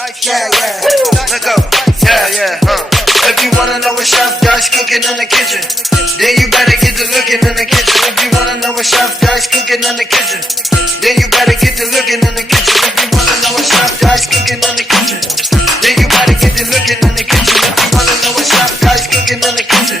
Yeah, let go. Yeah. If you wanna know what Chef Dice cooking in the kitchen, then you better get to looking in the kitchen. If you wanna know what Chef Dice cooking in the kitchen, then you better get to looking in the kitchen. If you wanna know what Chef Dice cooking in the kitchen, then you better get to looking in the kitchen. If you wanna know what Chef Dice cooking in the kitchen,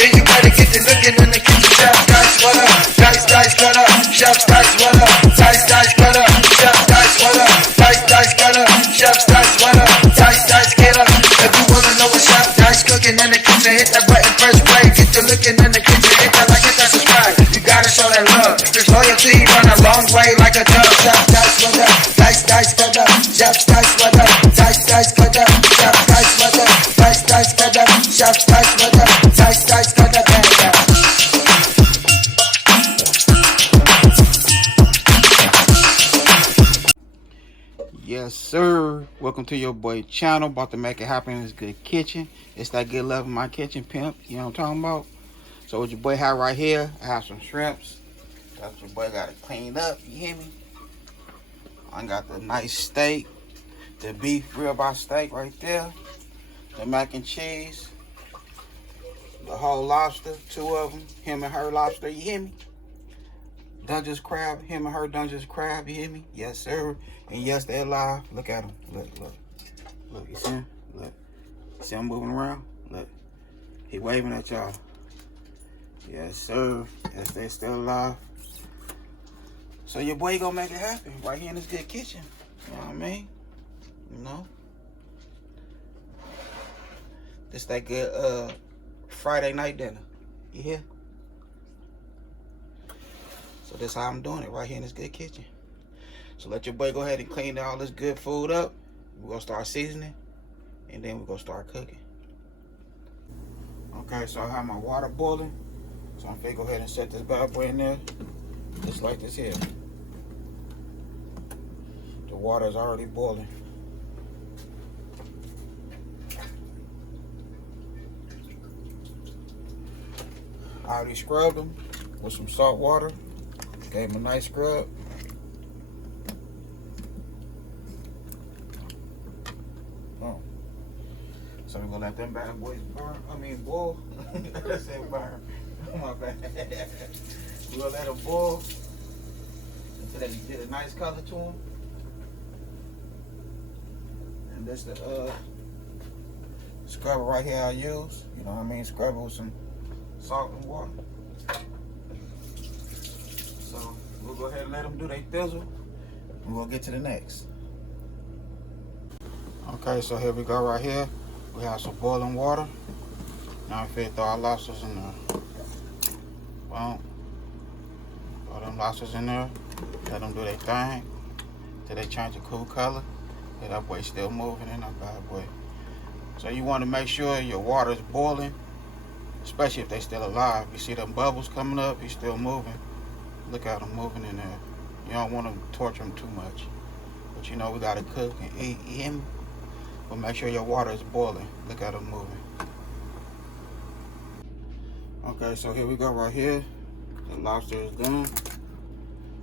then you better get to looking in the kitchen. Chef Dice, what up? Dice, what up? Chef Dice, what up? Dice, what up? Chef Dice, what up? Dice, what up? Chef Dice, what up? Dice, get up. If you wanna know what Chef Dice cooking in the kitchen, hit that button first play. Get to looking in the kitchen, hit that like, hit that subscribe. You gotta show that love. There's loyalty run a long way like a dove. Chef Dice, what up? Dice, what up? Chef Dice, what up? Dice, what up? Chef Dice, what up? Dice, what up? Chef Dice, what up? Dice, what up? Yes, sir. Welcome to your boy channel. About to make it happen in this good kitchen. It's that good love in my kitchen, pimp. You know what I'm talking about? So what your boy have right here, I have some shrimps. That's what your boy got it cleaned up. You hear me? I got the nice steak, the beef ribeye steak right there, the mac and cheese, the whole lobster, 2 of them, him and her lobster. You hear me? Dungeness crab, him and her Dungeness crab, you hear me? Yes, sir. And yes, they're alive. Look at them. Look. Look, you see him? Look. See him moving around? Look. He waving at y'all. Yes, sir. Yes, they're still alive. So your boy gonna make it happen right here in this good kitchen. You know what I mean? You know? This that good Friday night dinner. You hear? So that's how I'm doing it right here in this good kitchen. So let your boy go ahead and clean all this good food up. We're gonna start seasoning and then we're gonna start cooking. Okay, so I have my water boiling. So I'm gonna go ahead and set this bad boy in there. Just like this here. The water is already boiling. I already scrubbed them with some salt water. Gave him a nice scrub. Oh. So we're gonna let them bad boys burn. Boil. I said burn. Oh my bad. We're gonna let them boil until they get a nice color to them. And this the scrubber right here I use. You know what I mean? Scrubber with some salt and water. So we'll go ahead and let them do their thizzle and we'll get to the next. Okay, so here we go right here. We have some boiling water. Now if we throw our lobsters in there. Boom. Throw them lobsters in there. Let them do their thing till they change a cool color. And that boy still moving in that bad boy. So you want to make sure your water is boiling, especially if they still alive. You see them bubbles coming up, he's still moving. Look at them moving in there. You don't want to torture them too much. But you know we gotta cook and eat him. But make sure your water is boiling. Look at them moving. Okay, so here we go right here. The lobster is done.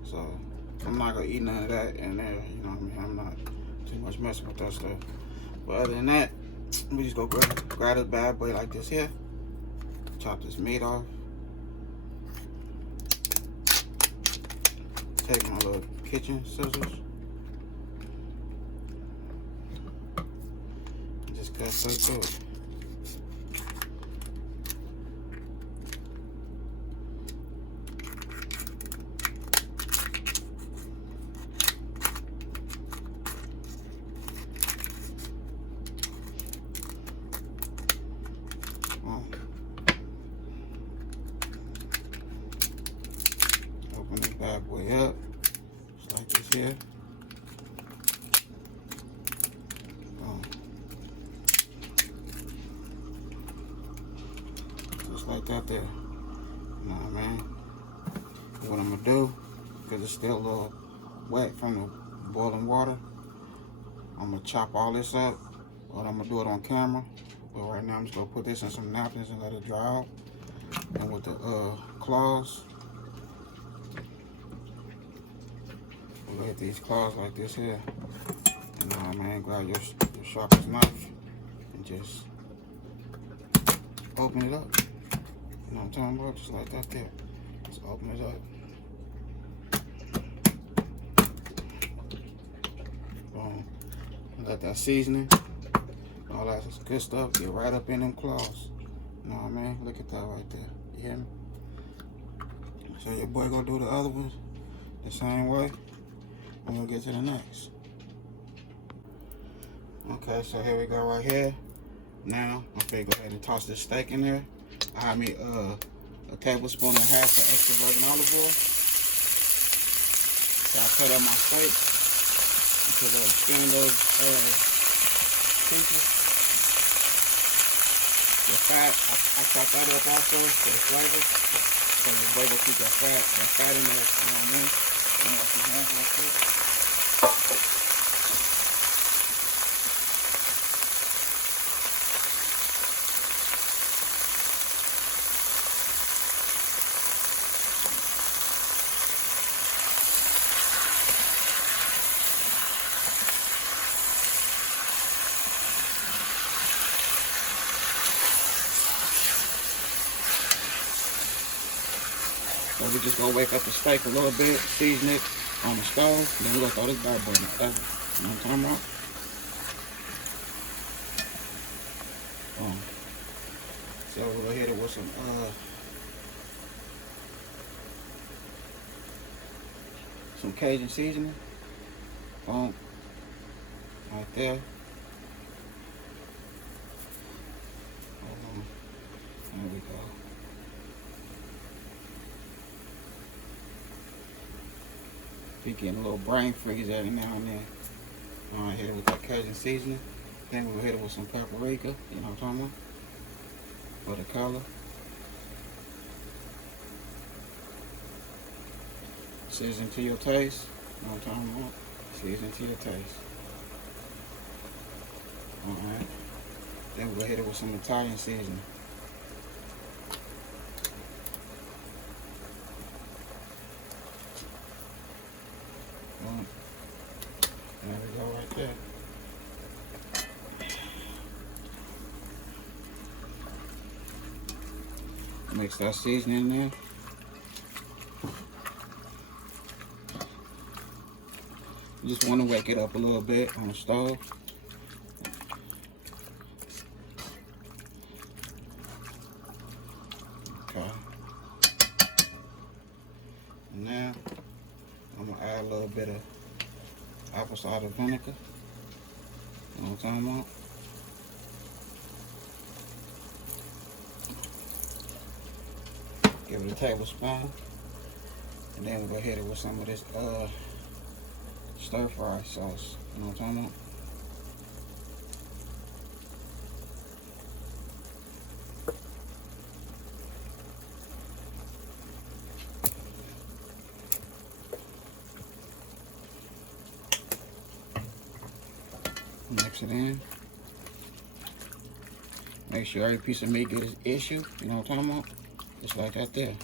So I'm not gonna eat none of that in there. You know what I mean? I'm not too much messing with that stuff. But other than that, we just go grab this bad boy like this here. Chop this meat off. Take my little kitchen scissors. Just cut straight through it. Open this bad boy up, just like this here. Boom. Just like that there. You know what I mean? What I'm gonna do, because it's still a little wet from the boiling water, I'm gonna chop all this up. But I'm gonna do it on camera. But right now I'm just gonna put this in some napkins and let it dry out. And with the claws, we'll get these claws like this here Nah, man, grab your sharpest knife and just open it up. You know what I'm talking about? Just like that there. Just open it up. Boom. Let that seasoning, all that good stuff get right up in them claws. You know what I mean? Look at that right there. You hear me? So your boy gonna do the other ones the same way. And we'll get to the next. Okay, so here we go right here. Now, I'm gonna go ahead and toss this steak in there. I have me a tablespoon and a half of extra virgin olive oil. So I cut up my steak into the skin of those pieces. The fat, I chop that up also for the flavor. So your boy will keep that fat in there, you know what I mean? And wash your hands real quick. So we're just gonna wake up the steak a little bit, season it on the stove, then we're gonna throw this bad boy in the oven. You know what I'm talking about? Boom. So we're gonna hit it with some Cajun seasoning. Boom. Right there. There we go. Be getting a little brain freeze every now and then. Alright, hit it with that Cajun seasoning. Then we'll hit it with some paprika, you know what I'm talking about? For the color. Season to your taste, you know what I'm talking about? Season to your taste. Alright. Then we'll hit it with some Italian seasoning. There we go right there. Mix that seasoning in there. You just want to wake it up a little bit on the stove. Okay. And now I'm going to add a little bit of apple cider vinegar. You know what I'm talking about? Give it a tablespoon. And then we'll go hit it with some of this stir fry sauce. You know what I'm talking about? Mix it in. Make sure every piece of meat get its issue. You know what I'm talking about? Just like that there.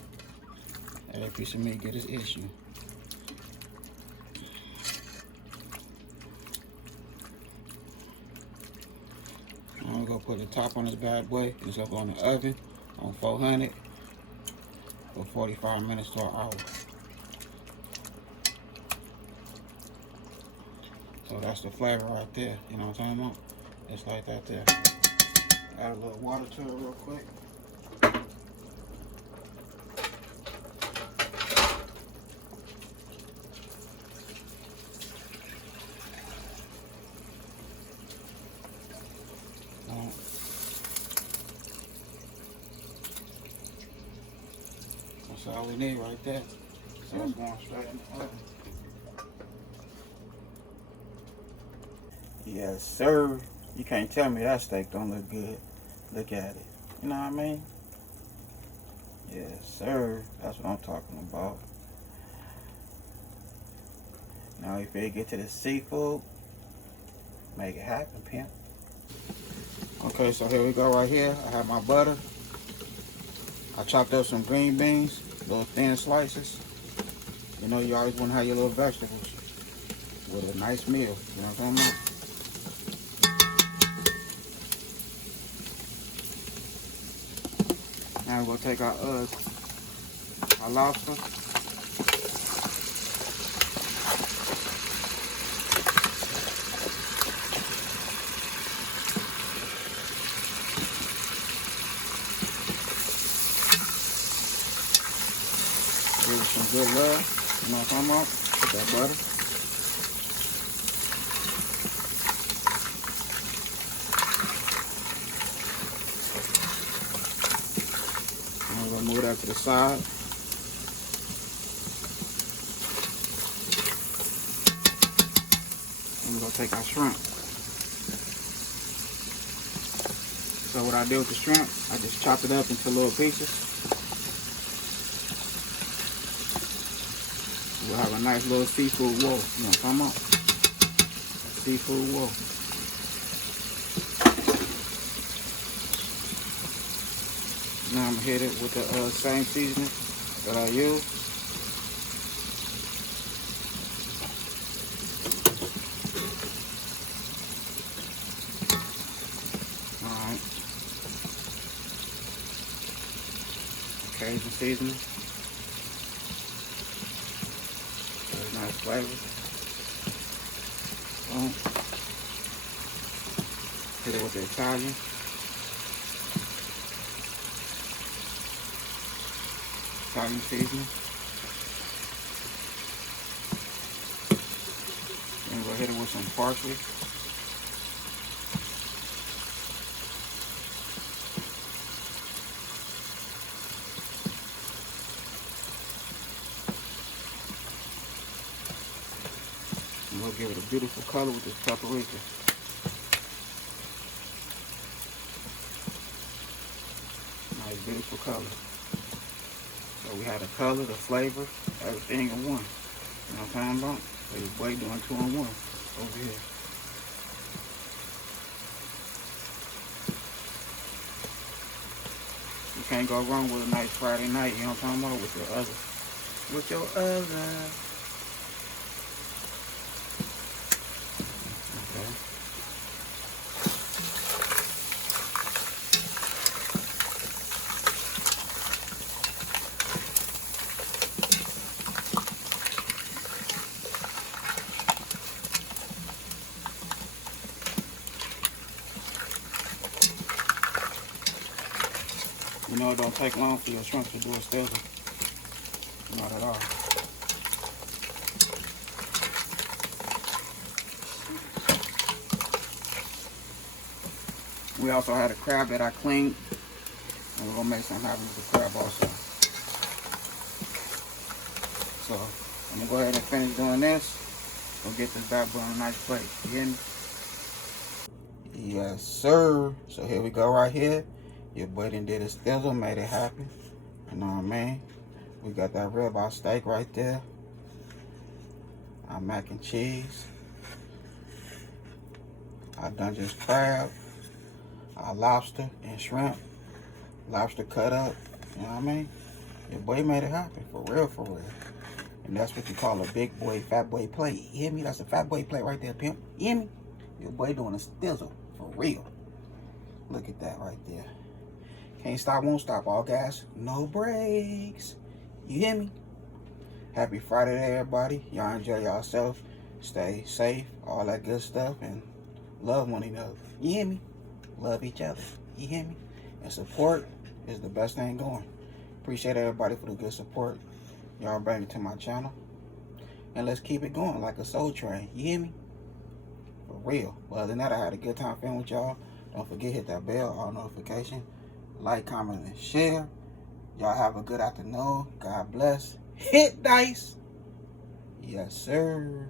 Every piece of meat get its issue. I'm gonna put the top on this bad boy. It's gonna go in the oven on 400 for 45 minutes to an hour. So that's the flavor right there. You know what I'm talking about? Just like that there. Add a little water to it real quick. That's all we need right there. So it's going straight in the oven. Yes, sir. You can't tell me that steak don't look good. Look at it. You know what I mean? Yes, sir. That's what I'm talking about. Now, if you get to the seafood, make it happen, pimp. Okay, so here we go right here. I have my butter. I chopped up some green beans, little thin slices. You know, you always want to have your little vegetables. with a nice meal. You know what I'm talking about? Now we're gonna take our lobster. Give it some good love. You know what I'm talking about? With that butter. I'm gonna move that to the side. And we're gonna take our shrimp. So what I did with the shrimp, I just chopped it up into little pieces. We'll have a nice little seafood roll. You know what I'm talking about? A seafood roll. Now I'm gonna hit it with the same seasoning that I use. Alright. Cajun seasoning. Very nice flavor. Hit it with the Italian. Italian seasoning. And we'll hit it with some parsley. And we'll give it a beautiful color with this paprika. Nice, beautiful color. So we had the color, the flavor, everything in one. You know what I'm talking about? So your boy doing 2-in-1 over here. You can't go wrong with a nice Friday night, you know what I'm talking about? With your other. Okay. You know, it don't take long for your shrimp to do a stizzle. Not at all. We also had a crab that I cleaned, and we're gonna make something happen with the crab also. So I'm gonna go ahead and finish doing this. We'll get this bad boy on a nice plate. You hear me? Yes, sir. So here we go right here. Your boy done did a stizzle, made it happen. You know what I mean? We got that ribeye steak right there. Our mac and cheese. Our Dungeness crab. Our lobster and shrimp. Lobster cut up. You know what I mean? Your boy made it happen. For real, for real. And that's what you call a big boy, fat boy plate. You hear me? That's a fat boy plate right there, pimp. You hear me? Your boy doing a stizzle. For real. Look at that right there. Can't stop, won't stop. All gas, no brakes. You hear me? Happy Friday to everybody. Y'all enjoy yourself. Stay safe. All that good stuff. And love one another. You hear me? Love each other. You hear me? And support is the best thing going. Appreciate everybody for the good support. Y'all bring it to my channel. And let's keep it going like a soul train. You hear me? For real. Well, other than that, I had a good time filming with y'all. Don't forget, hit that bell, all notification. Like, comment, and share. Y'all have a good afternoon. God bless. Hit dice. Yes, sir.